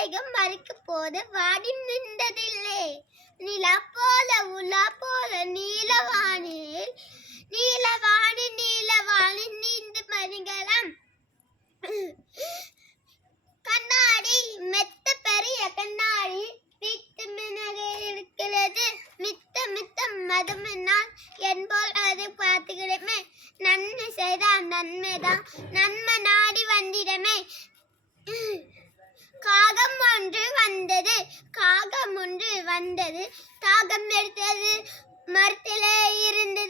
மேகம் மறிக்க போது வாடி நின்றதில்லை. நிலா போல உலா போல நீலவானில் நீண்டு மறிகலாம். கண்ணாடி மெத்த பெரிய கண்ணாடி பித்து மினக இருக்கிறது. மித்தம் மதமென்னால் என்போல் அது பார்த்துக்கிடமே. நன்மை செய்தால் நன்மைதான், நன்மை நாடி வந்திடமே. காகம் ஒன்று வந்தது, தாகம் எடுத்தது, மரத்திலே இருந்து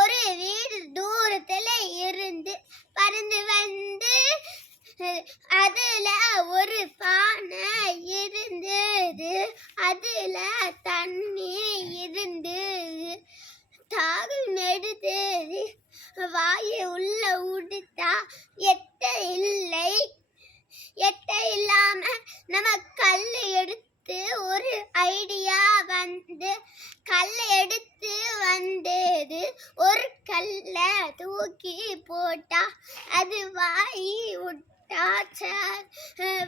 ஒரு வீடு தூரத்திலே இருந்து பறந்து வந்து அதுல ஒரு பானை இருந்தது, அதுல தண்ணி இருந்தது. தாகம் எடுத்தது, வாயை உள்ள உடுத்தா எட்ட இல்லாம நம்ம கல்லை எடுத்து ஒரு ஐடியா வந்து கல்லை எடுத்து வந்தது. ஒரு கல்ல தூக்கி போட்டா அது வாயி விட்டாச்ச,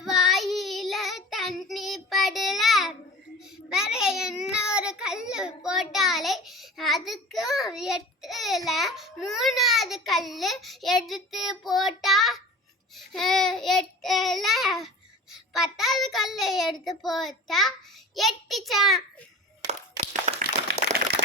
வாயில தண்ணி படல. வேற என்ன ஒரு கல்லு போட்டாலே அதுக்கும் எட்டுல மூணாவது கல்லு எடுத்து போட்டா எட்டுல 10வது கல்லை எடுத்து போட்டா எட்டுச்சா.